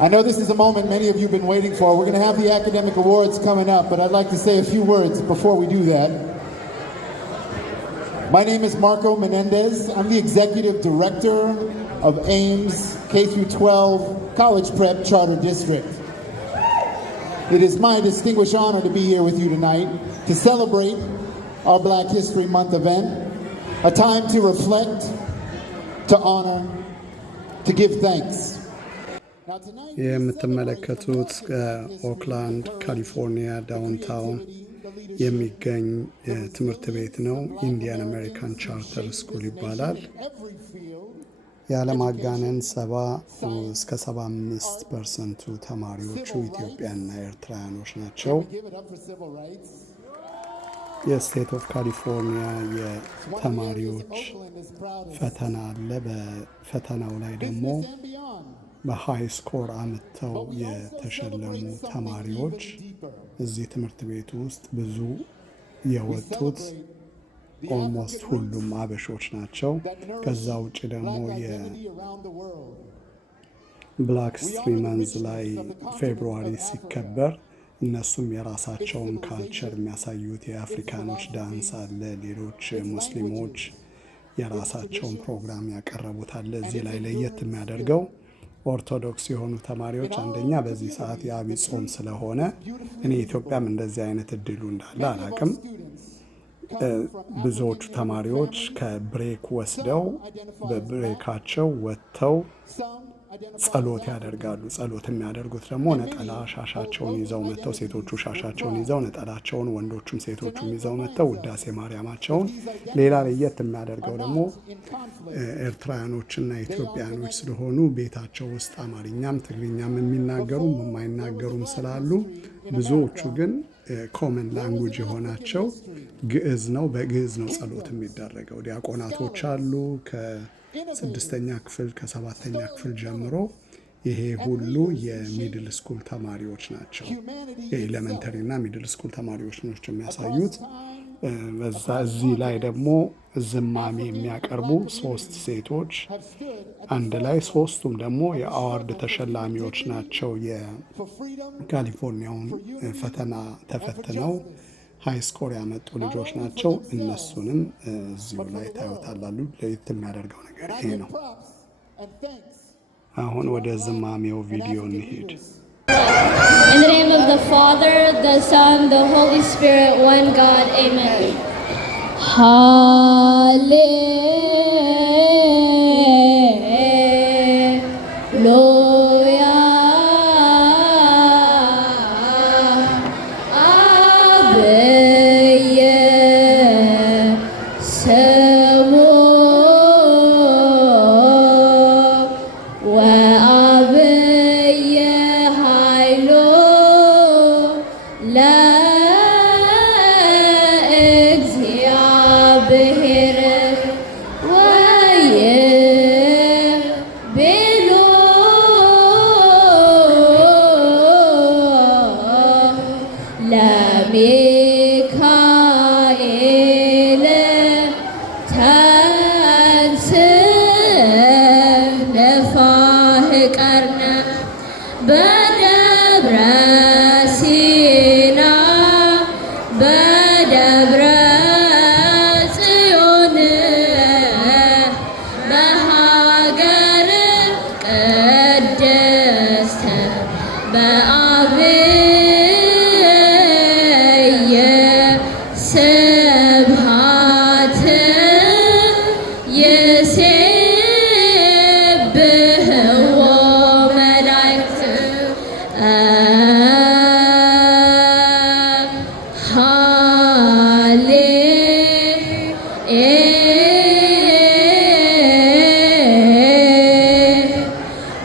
I know this is a moment many of you have been waiting for. We're going to have the academic awards coming up, but I'd like to say a few words before we do that. My name is Marco Menendez. I'm the Executive Director of Ames K-12 College Prep Charter District. It is my distinguished honor to be here with you tonight to celebrate our Black History Month event, a time to reflect, to honor, to give thanks. የምትመለከቱት ኦክላንድ ካሊፎርኒያ ዳውንታውን የሚገኝ ትምህርት ቤት ነው። ኢንዲያን አሜሪካን ቻርተር ስኩል ይባላል። ያለማጋነን 70 እስከ 75% ተማሪዎቹ ኢትዮጵያና ኤርትራውያኖች ናቸው። የስቴት ኦፍ ካሊፎርኒያ የተማሪዎች ፈተና አለ። በፈተናው ላይ ደግሞ በሃይ ስኮር አመተው የተሸለሙ ተማሪዎች እዚህ ትምህርት ቤት ውስጥ ብዙ የወጡት ኦልሞስት ሁሉም አበሾች ናቸው። ከዛ ውጭ ደግሞ የብላክ ሂስትሪ መንዝ ላይ ፌብሩዋሪ ሲከበር እነሱም የራሳቸውን ካልቸር የሚያሳዩት የአፍሪካኖች ዳንስ አለ። ሌሎች ሙስሊሞች የራሳቸውን ፕሮግራም ያቀረቡት አለ። እዚህ ላይ ለየት የሚያደርገው ኦርቶዶክስ የሆኑ ተማሪዎች አንደኛ በዚህ ሰዓት የአብይ ጾም ስለሆነ እኔ ኢትዮጵያም እንደዚህ አይነት እድሉ እንዳለ አላቅም። ብዙዎቹ ተማሪዎች ከብሬክ ወስደው በብሬካቸው ወጥተው ጸሎት ያደርጋሉ። ጸሎት የሚያደርጉት ደግሞ ነጠላ ሻሻቸውን ይዘው መጥተው ሴቶቹ ሻሻቸውን ይዘው ነጠላቸውን፣ ወንዶቹም ሴቶቹም ይዘው መጥተው ውዳሴ ማርያማቸውን። ሌላ ለየት የሚያደርገው ደግሞ ኤርትራውያኖችና ኢትዮጵያኖች ስለሆኑ ቤታቸው ውስጥ አማርኛም ትግርኛም የሚናገሩም የማይናገሩም ስላሉ ብዙዎቹ ግን ኮመን ላንጉጅ የሆናቸው ግዕዝ ነው። በግዕዝ ነው ጸሎት የሚደረገው። ዲያቆናቶች አሉ ከ6ኛ ክፍል ከ7ኛ ክፍል ጀምሮ። ይሄ ሁሉ የሚድል ስኩል ተማሪዎች ናቸው። የኤሌመንተሪ እና ሚድል ስኩል ተማሪዎች ናቸው የሚያሳዩት። በዛ እዚህ ላይ ደግሞ ዝማሜ የሚያቀርቡ 3 ሴቶች አንድ ላይ፣ ሶስቱም ደግሞ የአዋርድ ተሸላሚዎች ናቸው። የካሊፎርኒያውን ፈተና ተፈትነው ሃይ ስኮር ያመጡ ልጆች ናቸው። እነሱንም እዚሁ ላይ ታዩታላሉ። ለየት የሚያደርገው ነገር ይሄ ነው። አሁን ወደ ዝማሜው ቪዲዮ እንሂድ። In the name of the Father, the Son, the Holy Spirit, one God, amen. Hallelujah.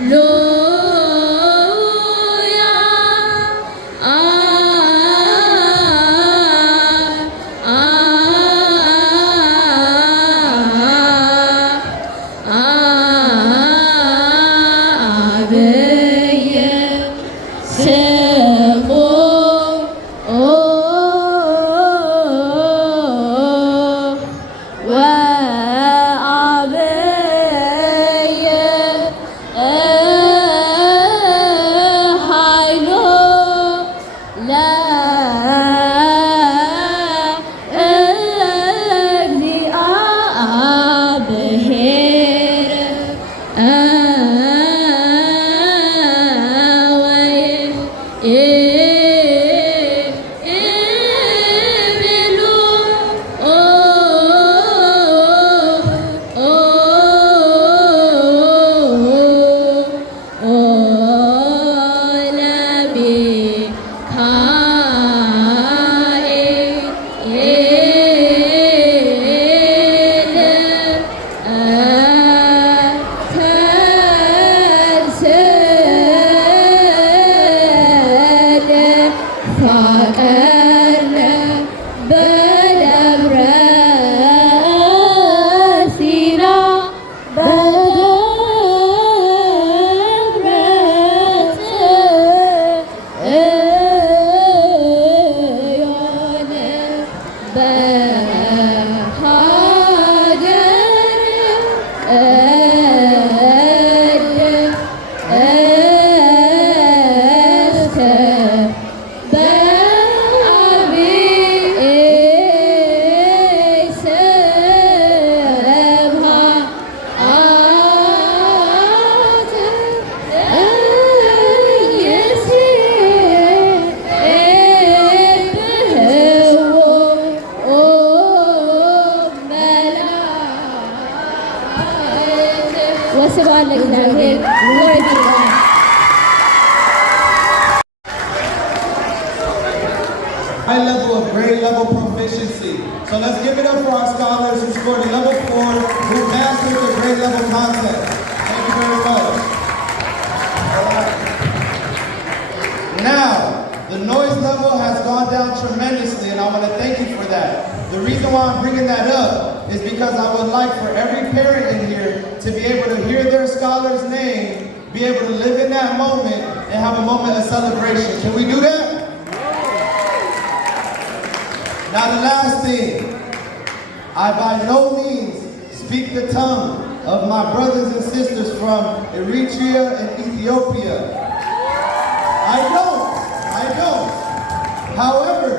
Hallelujah. So let's give it up for our scholars who scored a level 4, who mastered the grade level content. Thank you very much. All right. Now, the noise level has gone down tremendously, and I want to thank you for that. The reason why I'm bringing that up is because I would like for every parent in here to be able to hear their scholar's name, be able to live in that moment, and have a moment of celebration. Can we do that? Now the last thing, I by no means speak the tongue of my brothers and sisters from Eritrea and Ethiopia. I don't. However,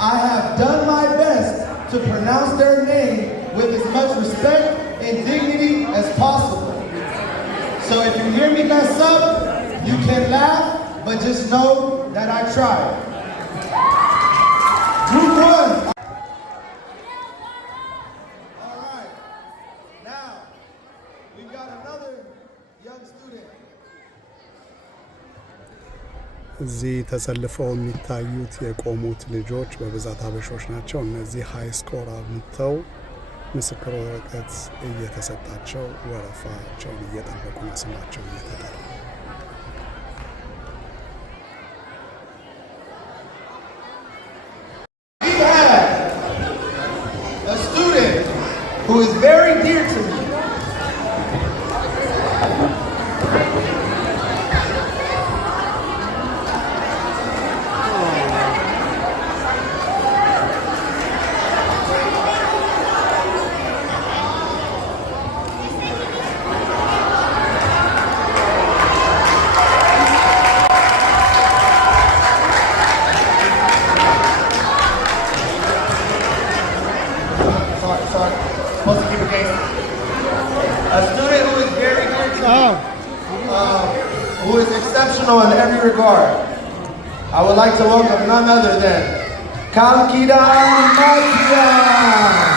I have done my best to pronounce their name with as much respect and dignity as possible. So if you hear me mess up, you can laugh, but just know that I tried. Group 1. All right. Now, we've got another young student. እዚህ ተሰልፈው የሚታዩት የቆሙት ልጆች በብዛት አበሾች ናቸው። እነዚህ ሃይ ስኮር አምጥተው ምስክር ወረቀት እየተሰጣቸው ወረፋቸውን እየጠበቁ ነው፣ ስማቸው እየተጠራ። We have a student who is very dear to me. Sorry. Supposed to keep it gangster. A student who is very dear to me, who is exceptional in every regard. I would like to welcome none other than Kalkidan Makia.